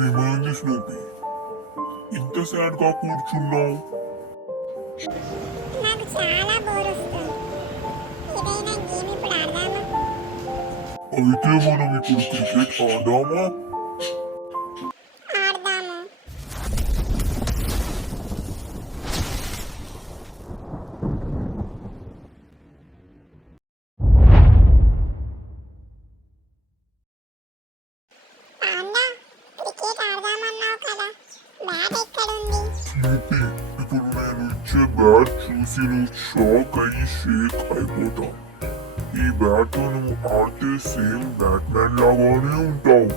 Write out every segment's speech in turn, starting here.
ఏమైంది స్నూపీ, ఇంత సాడ్ గా కూర్చున్నావు? నాకు చాలా బోర్ వస్తుంది. ఏదైనా గేమ్ ఇప్పుడు ఆడదామా? అయితే మనం ఇప్పుడు క్రికెట్ ఆడదామా? ఆడదాము. పాండా, క్రికెట్ ఆడదామన్నావు కదా, బ్యాట్ ఎక్కడుంది? స్నూపీ, ఇప్పుడు నేను ఇచ్చే బ్యాట్ చూసి నువ్వు షాక్ అయ్యి షేక్ అయిపోతావు. ఈ బ్యాట్ తో నువ్వు ఆడితే సేమ్ బ్యాట్మెన్ లాగానే ఉంటావు.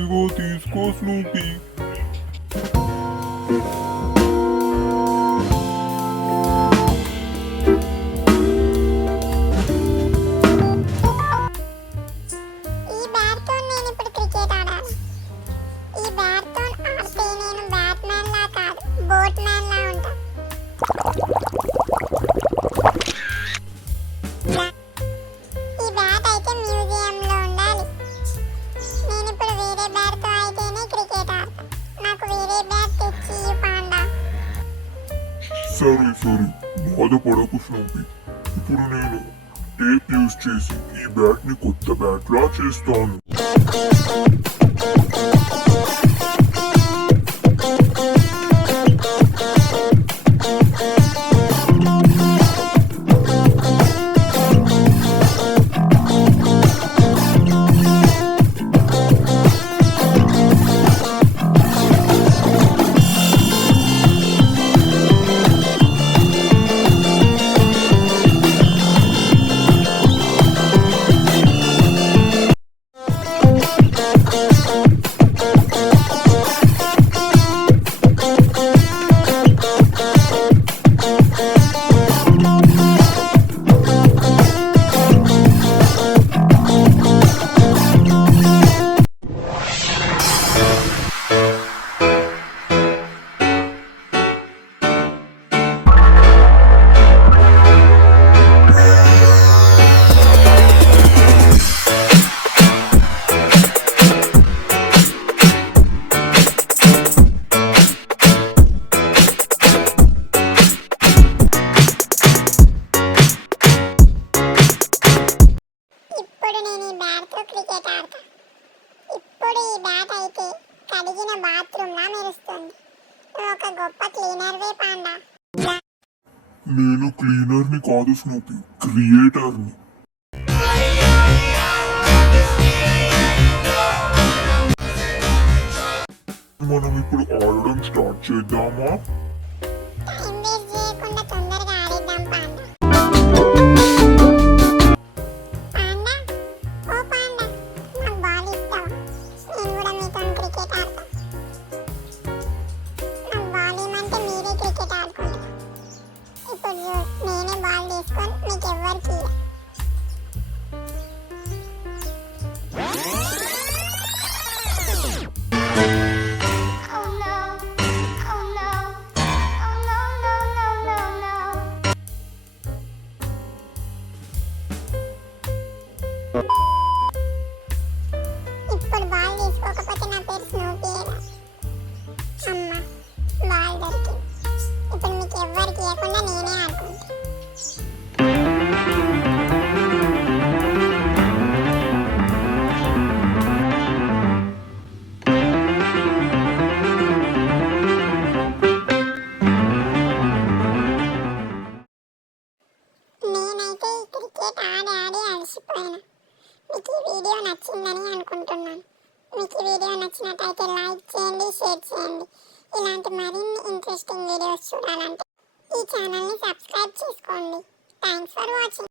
ఇగో తీసుకో స్నూపీ. ఈ బ్యాట్ తో నేను ఇప్పుడు క్రికెట్ ఆడాలి. ఈ బ్యాట్ తో ఆడితే నేను బ్యాట్మ్యాన్ లా కాదు, బోట్ మ్యాన్ లా ఉంటా. ఈ బ్యాట్ అయితే మ్యూజియంలో ఉండాలి. నేను ఇప్పుడు వేరే బ్యాట్ తో అయితేనే క్రికెట్ ఆడతా. నాకు వేరే బ్యాట్ తెచ్చి ఇయ్యి పాండా. సరే బాధపడకు స్నూపీ. ఇప్పుడు నేను టేప్ యూజ్ చేసి ఈ బ్యాట్ ని కొత్త బ్యాట్ లా చేస్తాను. ఇప్పుడు నేను ఈ బ్యాట్ తో క్రికెట్ ఆడతా. ఇప్పుడు ఈ బ్యాట్ అయితే కడిగిన బాత్రూమ్ లా మెరుస్తుంది. నువ్వు ఒక గొప్ప క్లీనర్ వే పాండా. నేను క్లీనర్ ని కాదు స్నూపీ, క్రియేటర్ ని. మనం ఇప్పుడు ఆడడం స్టార్ట్ చేద్దామా? టైం వేస్ట్ చేయకుండా తొందరగా ఆడేద్దాం పాండా. పాండా, ఓ పాండా, నాకు బాల్ ఇస్తావా? నేను కూడా మీతో క్రికెట్ ఆడతా. నాకు బాల్ ఇవ్వమంటే మీరే క్రికెట్ ఆడుకుంటా. ఇప్పుడు నేనే బాల్ తీసుకొని మీకు ఎవ్వరికి ఇయ్య. ఇప్పుడు బాల్ తీసుకోకపోతే నా పేరు స్నూపీయేనా? అమ్మ, బాల్ దొరికింది. ఇప్పుడు మీకు ఎవ్వరికి ఇవ్వకుండా నేనే ఆడుకుంటా. నేనైతే ఈ క్రికెట్ ఆడి ఆడి అలసిపోయాను. మీకు ఈ వీడియో నచ్చిందని అనుకుంటున్నాను. మీకు ఈ వీడియో నచ్చినట్టయితే లైక్ చేయండి, షేర్ చేయండి. ఇలాంటి మరిన్ని ఇంట్రెస్టింగ్ వీడియోస్ చూడాలంటే ఈ ఛానల్ని సబ్స్క్రైబ్ చేసుకోండి. Thanks for watching.